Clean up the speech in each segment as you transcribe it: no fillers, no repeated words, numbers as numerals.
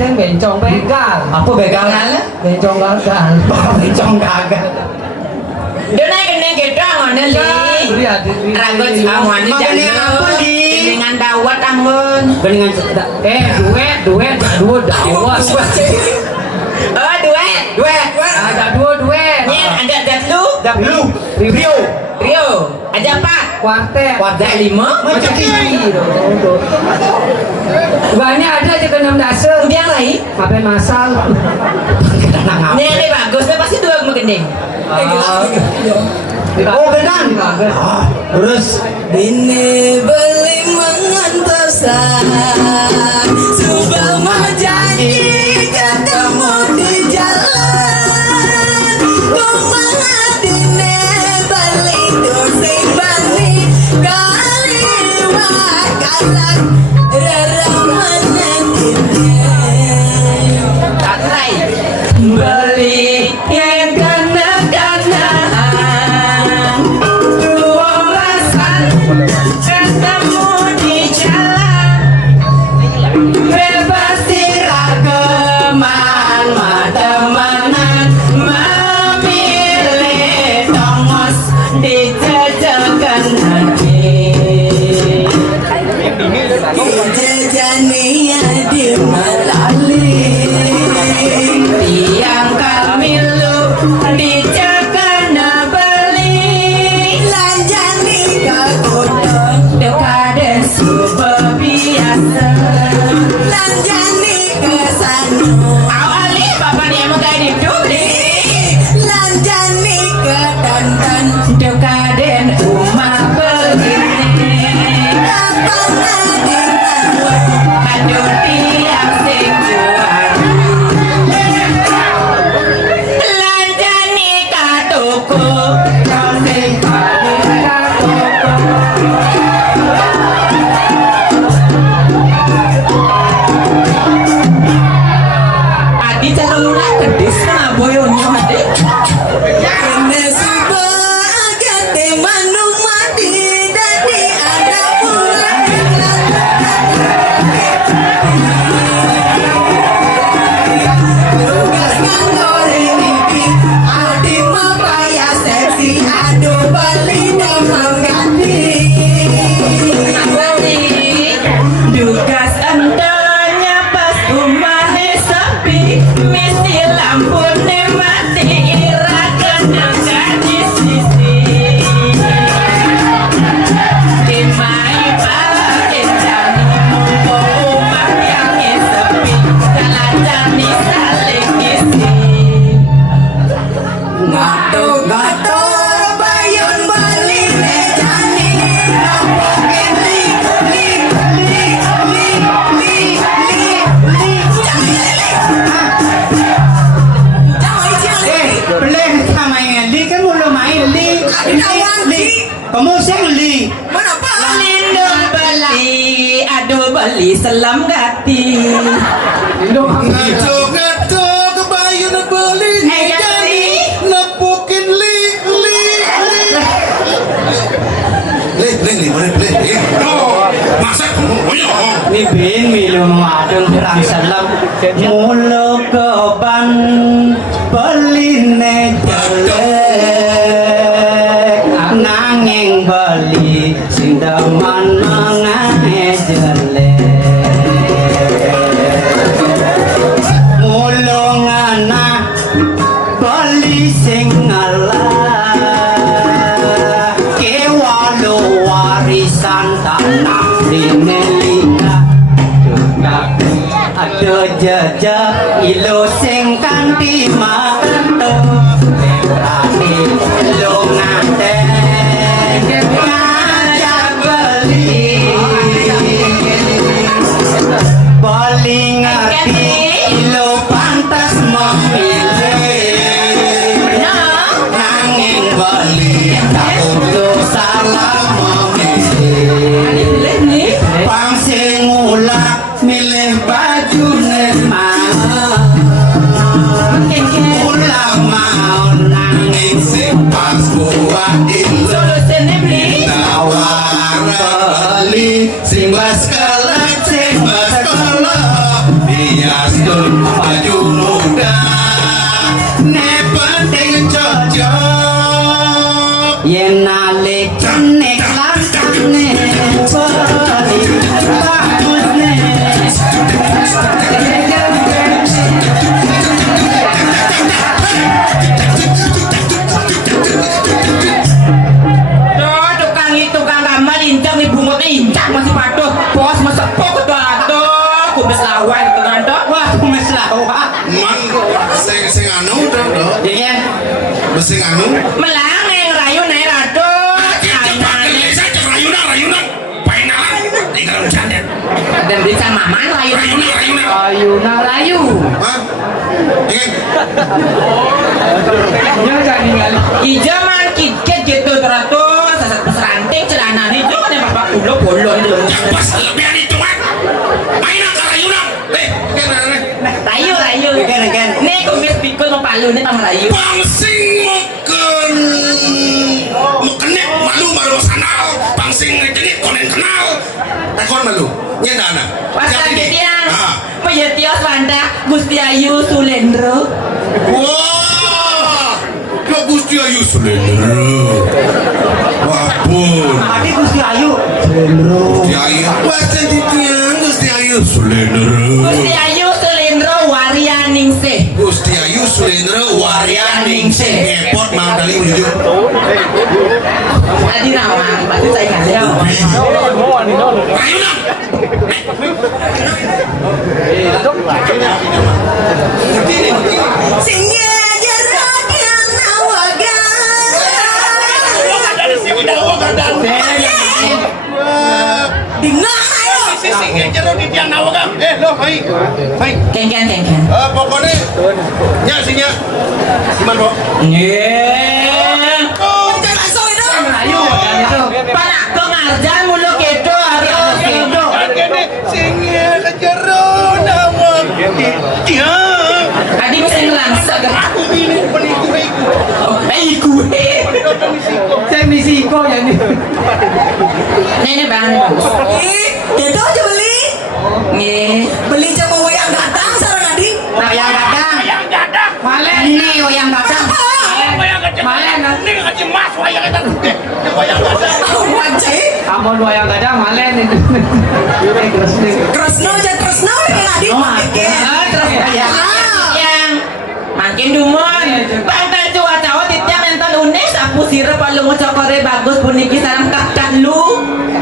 Sing bencong begal. Apa begal? Bencong gagal. Bencong gagal. Dia naik gendeng gedang mana li? Ragut awan ni jalan. Dengan dawat anggun. Dengan duet dawat. Oh duet. Ada duet. Ni ada Dahulu. Rio. Aja apa? Kuartet. Kuartet 5. Macam ni. Ini ada aja ke 6 dasar. Yang lain? Apa masal? Ni bagus. Ni pasti dua gendeng. Oh benar. Terus Bini beli mengantarsan Subah janji ketemu di jalan Kumaha dine beli dosing bani Kaliwat katak reraman dine Tatrai beli yang kanak-kanakan ketemu di jalan bebas diragaman temenan memilih tongos dijajakan hati dijajani dimelali tiang kamilu dijakan beli lanjani kagodong dekaden subuh biasa lanjani kesanu awali bapak ni emang gak hidup lanjani ke dandan dekaden rumah begini lapangan ditawar aduh tiap sing jual lanjani ke toko kau sing balik ke toko Adi calon kedis na boyonya adik. Kene sebagai temanu mati dadi ada bulan tugas kantori mimpi adi mapaya seksi aduh bali damang ganti tugas entanya pas rumah sepi mesti lampunya mati irakan dengan di sisi dimai balakin jani mumpung rumah yang sepi kalajani saling isi ngato bayun bali lejani nampokin li Pelih sama yang li kan mulu main li. Pemusik li. Lindung beli, aduh beli selam gati. Ngaco kebayun beli Jadi nepukin li. Masak Ni bin milum adung terang salam mulu keban beline jelek nanging beli sing demen mangae jelek mulu ngana beli sing ngalah kewalu warisan tanah dinelinga ada jejak ilo sing kanthi mantu berani lo nganten ngajak beli ngerti ilo pantas memilih nanging beli tak perlu salah memilih pangsing ulah milih baju ulah mau nanging sing pas buat ilo nawar beli sing bas kelek bias muda nek penting cocok yen nalikane klasane bali bagusne tukang gambar incang nih bungutnya incang masih patuh bos masa pokok tuh atuh kumis lawan itu kan tuh wah kumis lawa man sing anu dong ya sing anu melang yang rayu naik aduh rayunan painalan tinggal jalan dan bisa maman rayu Ayuna rayu. hah ingin Ya jangan tinggal. hijau man kikit gitu teratur seranting celana itu kan yang bapak bolo itu pas lebihan itu kan mainan ke rayunan rayu Kan. nih kumis pikul mau palu nih sama rayu pangsing mekenik malu baru sanal pangsing ngejenik konen kenal kon malu nyenda anak pas lagi tiang Pejetios Wanda Gusti Ayu Sulendro wah kok Gusti Ayu Sulendro wapun Adi Gusti Ayu Gusti Ayu wajan ditiang Gusti Ayu Sulendro Gusti Ayu Sulendro Waryaningsih Gusti Ayu Sulendro Waryaningsih ngepot mau dari ujung Adi Rawang pasti saya ngasih rayunan Singgih jarak yang Kengken pokoknya nya sinya gimana bro Rayu kan itu. Panak pengajar mulu kedo harus kedo Adi bisa ngelangsung gue Saya misiko ya ini. Nenek bahan bagus Itu aja beli. Nih Beli coba wayang datang sarang Adi. Wayang gadang Malen. Ini wayang gadang Malen. Oh, wajah. Ampun wayang gadang malen itu. Kresno aja Kresno dengan Adi. Terus wayang yang makin dumon pantai cuaca titiang enten unik sapu sirep palu ngocokore bagus puniki sarang kakak lu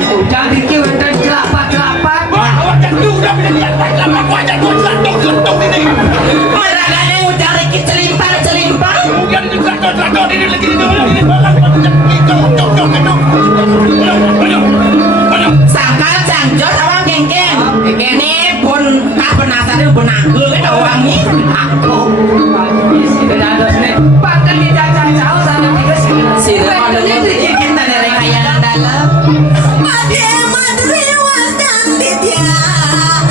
Ujang dikit enten celapat. meraganya udah rikit celimpang sangkal cangjot awang geng ini pun tak penasaran pun aku kan awang nih aku Bahkan di jauh sana tiga sini. sirep palu ngocokore kita dari kayangan dalam Made madri wasdan titiang.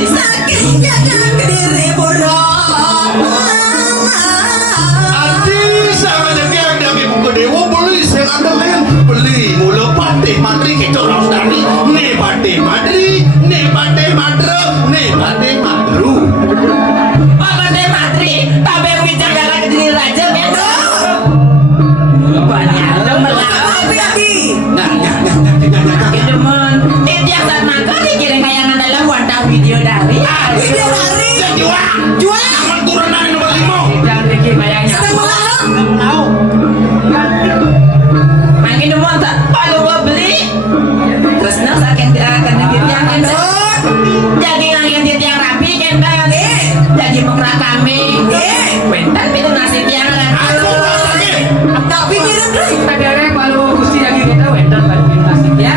Saking jaga kediri buruk. Adi sama dia dami buku dewa beli saya andalin beli mula pate madri kita orang dari ne pate madri ne pate madro ne pate madru Papa deh matri tabe wijar jaga kediri raja bedo banyak melang Tapi Adi. Kedemon, tiap saat makan dikirim kayangan dalam wadah video dari Video hari. jual aman kurang dari nomor 5 Ujang dikit bayangnya. Sedang malam. makin demon tak palu gua beli terus nang saking kena tiang kan jadi ngangin tiang rapi kan jadi mukra kami bentar itu nasi tiang rapi Tapi mirip deh. Padahal kalau Gusti lagi kita wendel bagi plastik ya.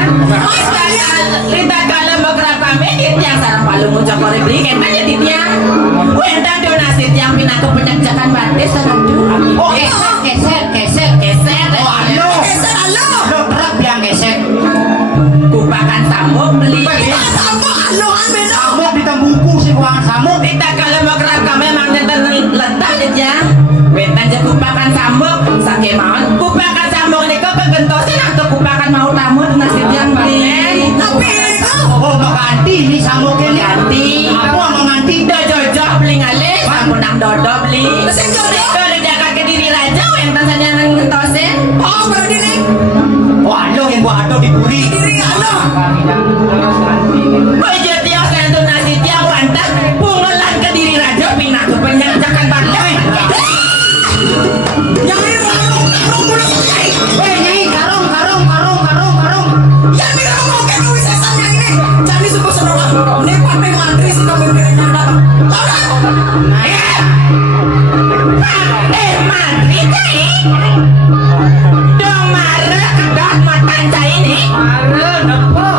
Rita kalau mukra kami tiang sarang palu ngucap kore beli kan aja tiang bentar itu nasi tiang pindah ke penjajakan batis sarang oh keset Halo. lo berat biang gesek kupakan samuk beli Sama alohan beno. samuk ditembungku si ruangan samuk kita kalau mau kerak kami emang nonton letak aja bentar aja kupakan samuk sakit mawon kupakan samuk ini kok kegentosin atau kupakan mau tamu nasi yang beli Tapi oh mau ganti nih samuk ini ganti aku mau ganti dodo beli. Sing dodo? Kalau jaga ke diri raja, wentan saja nang ngentose. Oh, berarti nih. Oh, alo yang gua ado diburi. Diri alo. Bojo tiang kantu nasi tiang wantak, pungelan ke diri raja, pindah ke penjajakan bandai. Yang ini rarung bulu nyai. Nyai, karung. Yang ini rarung kayak Dewi Sesannya ini. Jadi subuh senongan. Ini pakai mantri sih kami piringnya datang. Tahu dah? Mantri cai. Dong marah, dong matan cai ini. Mare, nepo.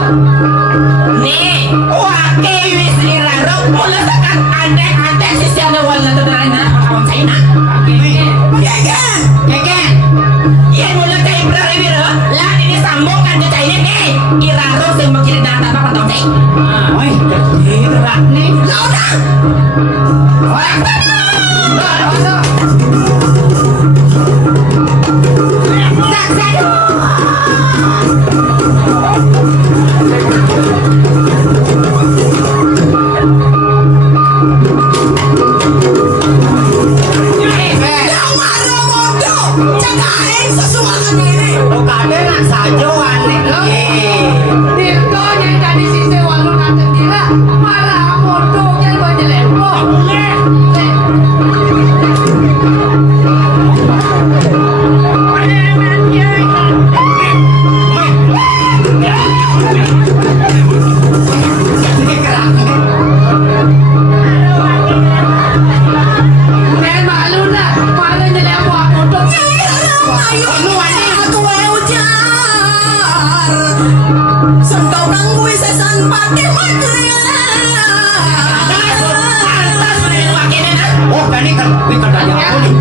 Nih, wake wis irarong, mula sekat andek-andek sisiannya wala tedrana, kawan cai nak. Gegen. Keken. Iya mula cai berari biro, lah ini sambung kan cai ini nih. Irarong sing makiri data apa tau cai. Oi, gerak nih. Tahu dah? Yang mana bodoh? Cakain sesuatu ini. Lo kade nak sajo aneh. Dirto yang tadi sisi walu nanti dira, malah motonya banyak lempo. Men malu dah, malah lempo motor. Ayo, aku ujar. Sentau nang gue sesan pakai Pantas main wakilnya nak. Oh, kani kan wih katanya aku nih.